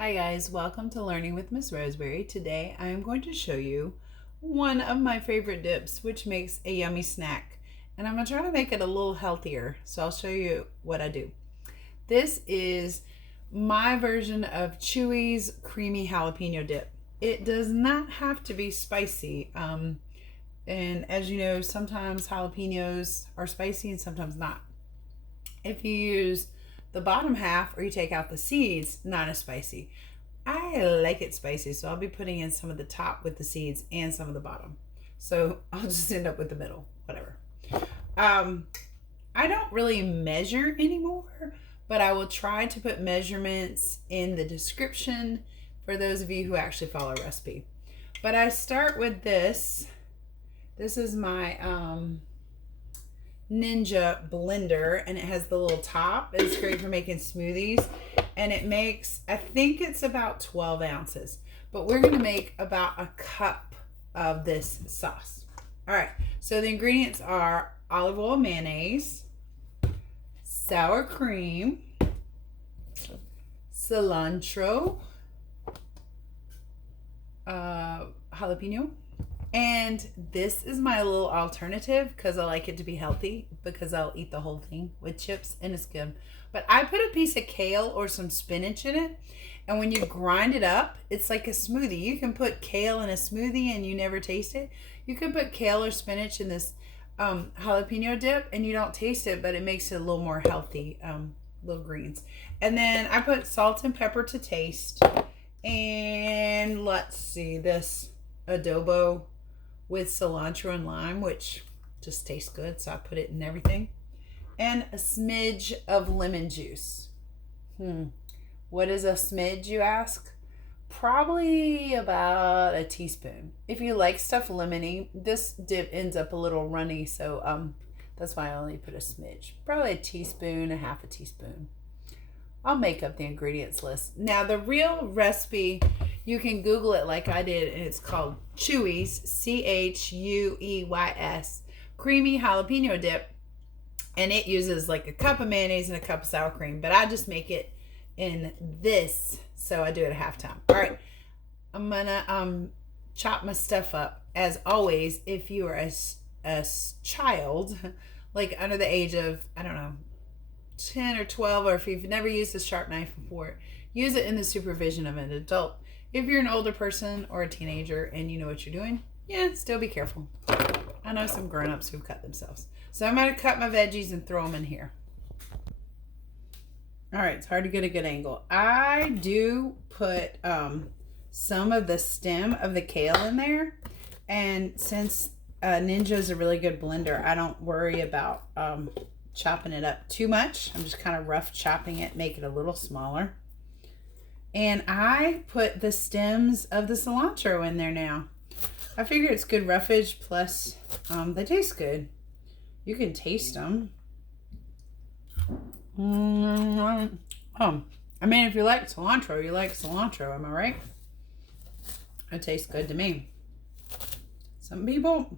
Hi guys, welcome to Learning with Miss Roseberry. Today I am going to show you one of my favorite dips, which makes a yummy snack. And I'm going to try to make it a little healthier, so I'll show you what I do. This is my version of Chuy's creamy jalapeno dip. It does not have to be spicy. And as you know, sometimes jalapenos are spicy and sometimes not. If you use the bottom half or you take out the seeds, not as spicy. I like it spicy, so I'll be putting in some of the top with the seeds and some of the bottom. So I'll just end up with the middle, whatever. I don't really measure anymore, but I will try to put measurements in the description for those of you who actually follow a recipe. But I start with this. This is my Ninja blender, and it has the little top. It's great for making smoothies, and it makes, I think it's about 12 ounces, but we're going to make about a cup of this sauce. All right, so the ingredients are olive oil, mayonnaise, sour cream, cilantro, jalapeno. And this is my little alternative because I like it to be healthy, because I'll eat the whole thing with chips and it's good. But I put a piece of kale or some spinach in it, and when you grind it up, it's like a smoothie. You can put kale in a smoothie and you never taste it. You can put kale or spinach in this jalapeno dip and you don't taste it, but it makes it a little more healthy, little greens. And then I put salt and pepper to taste. And let's see, this adobo with cilantro and lime, which just tastes good, so I put it in everything. And a smidge of lemon juice. What is a smidge, you ask? Probably about a teaspoon. If you like stuff lemony, this dip ends up a little runny, so that's why I only put a smidge. Probably a teaspoon, a half a teaspoon. I'll make up the ingredients list. Now, the real recipe, you can Google it like I did, and it's called Chuys, Chueys, creamy jalapeno dip. And it uses like a cup of mayonnaise and a cup of sour cream, but I just make it in this, so I do it at halftime. All right, I'm gonna chop my stuff up. As always, if you are a child, like under the age of, I don't know, 10 or 12, or if you've never used a sharp knife before, use it in the supervision of an adult. If you're an older person or a teenager and you know what you're doing, yeah, still be careful. I know some grown-ups who've cut themselves. So I'm going to cut my veggies and throw them in here. All right, it's hard to get a good angle. I do put some of the stem of the kale in there, and since Ninja is a really good blender, I don't worry about chopping it up too much. I'm just kind of rough chopping it, make it a little smaller. And I put the stems of the cilantro in there now. I figure it's good roughage, plus they taste good. You can taste them. I mean, if you like cilantro, you like cilantro, am I right? It tastes good to me. Some people,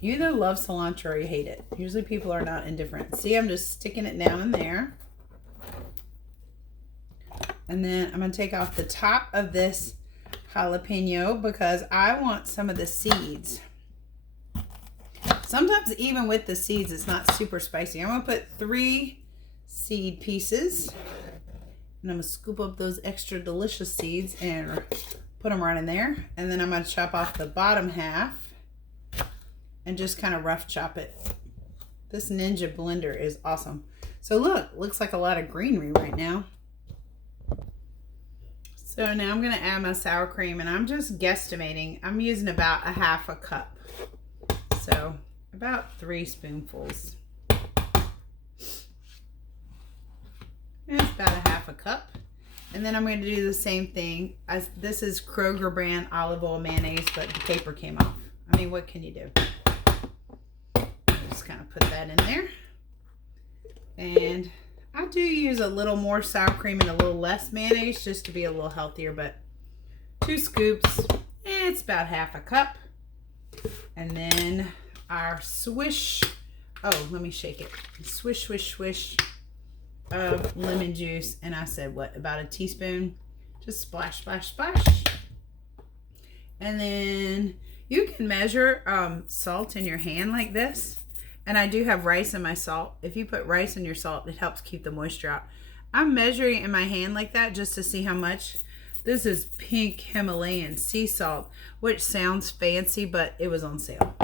you either love cilantro or you hate it. Usually people are not indifferent. See, I'm just sticking it down in there. And then I'm going to take off the top of this jalapeno because I want some of the seeds. Sometimes even with the seeds, it's not super spicy. I'm going to put 3 seed pieces. And I'm going to scoop up those extra delicious seeds and put them right in there. And then I'm going to chop off the bottom half and just kind of rough chop it. This Ninja blender is awesome. So look, looks like a lot of greenery right now. So now I'm going to add my sour cream, and I'm just guesstimating. I'm using about a half a cup. So about 3 spoonfuls. That's about a half a cup. And then I'm going to do the same thing. This is Kroger brand olive oil mayonnaise, but the paper came off. I mean, what can you do? Just kind of put that in there. And I do use a little more sour cream and a little less mayonnaise just to be a little healthier, but 2 scoops, it's about half a cup. And then our swish, let me shake it. Swish of lemon juice, and I said what, about a teaspoon? Just splash, splash, splash. And then you can measure salt in your hand like this. And I do have rice in my salt. If you put rice in your salt, it helps keep the moisture out. I'm measuring in my hand like that just to see how much. This is pink Himalayan sea salt, which sounds fancy, but it was on sale.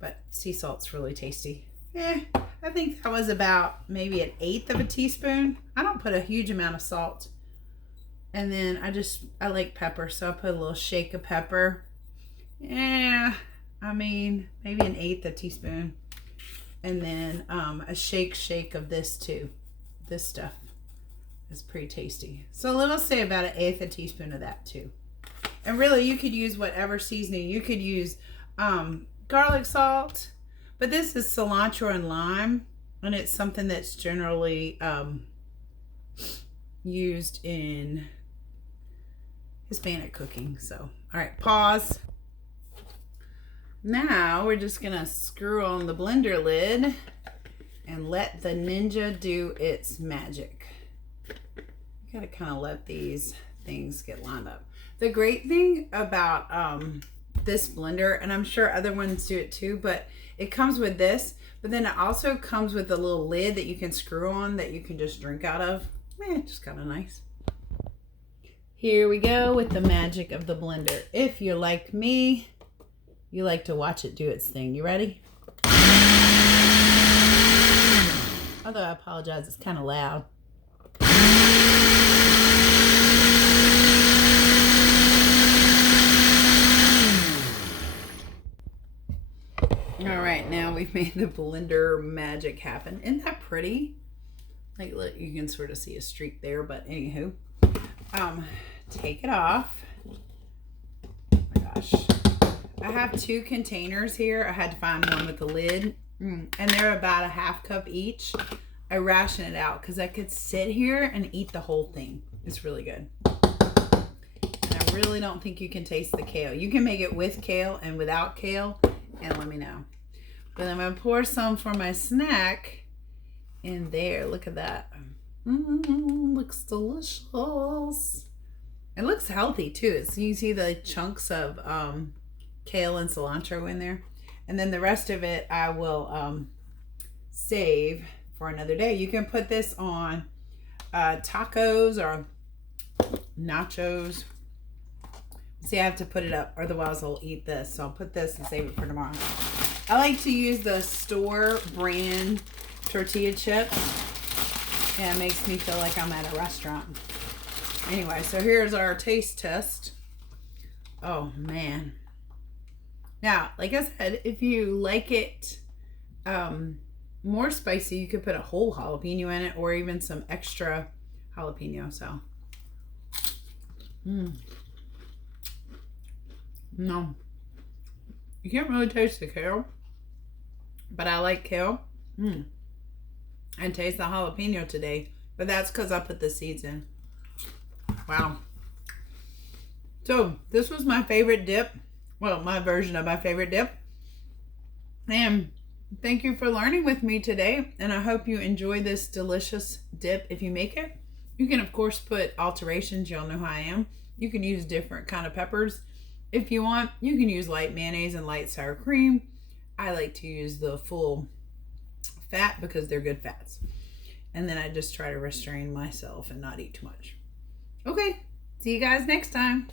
But sea salt's really tasty. I think that was about maybe 1/8 of a teaspoon. I don't put a huge amount of salt. And then I like pepper, so I put a little shake of pepper. Yeah, I mean, maybe 1/8 a teaspoon. And then a shake of this too. This stuff is pretty tasty. So let's say about 1/8 a teaspoon of that too. And really, you could use whatever seasoning. You could use garlic salt, but this is cilantro and lime, and it's something that's generally used in Hispanic cooking. So, all right, pause. Now we're just gonna screw on the blender lid and let the Ninja do its magic. You gotta kind of let these things get lined up. The great thing about this blender, and I'm sure other ones do it too, but it comes with this, but then it also comes with a little lid that you can screw on that you can just drink out of. Just kind of nice. Here we go with the magic of the blender. If you're like me, you like to watch it do its thing. You ready? Although I apologize, it's kind of loud. All right, now we've made the blender magic happen. Isn't that pretty? Like, look, you can sort of see a streak there, but anywho, take it off. Oh my gosh. I have 2 containers here. I had to find one with the lid, and they're about a 1/2 cup each. I ration it out because I could sit here and eat the whole thing. It's really good. And I really don't think you can taste the kale. You can make it with kale and without kale, and let me know. But I'm going to pour some for my snack in there. Look at that. Looks delicious. It looks healthy too. So you see the chunks of kale and cilantro in there. And then the rest of it I will save for another day. You can put this on tacos or nachos. See, I have to put it up, otherwise I'll eat this. So I'll put this and save it for tomorrow. I like to use the store brand tortilla chips. Yeah, it makes me feel like I'm at a restaurant. Anyway, so here's our taste test. Oh, man. Now, like I said, if you like it more spicy, you could put a whole jalapeno in it or even some extra jalapeno. So, no. You can't really taste the kale, but I like kale. And taste the jalapeno today, but that's because I put the seeds in. Wow. So this was my favorite dip. Well, my version of my favorite dip. And thank you for learning with me today. And I hope you enjoy this delicious dip if you make it. You can, of course, put alterations. Y'all know how I am. You can use different kind of peppers. If you want, you can use light mayonnaise and light sour cream. I like to use the full fat because they're good fats. And then I just try to restrain myself and not eat too much. Okay, see you guys next time.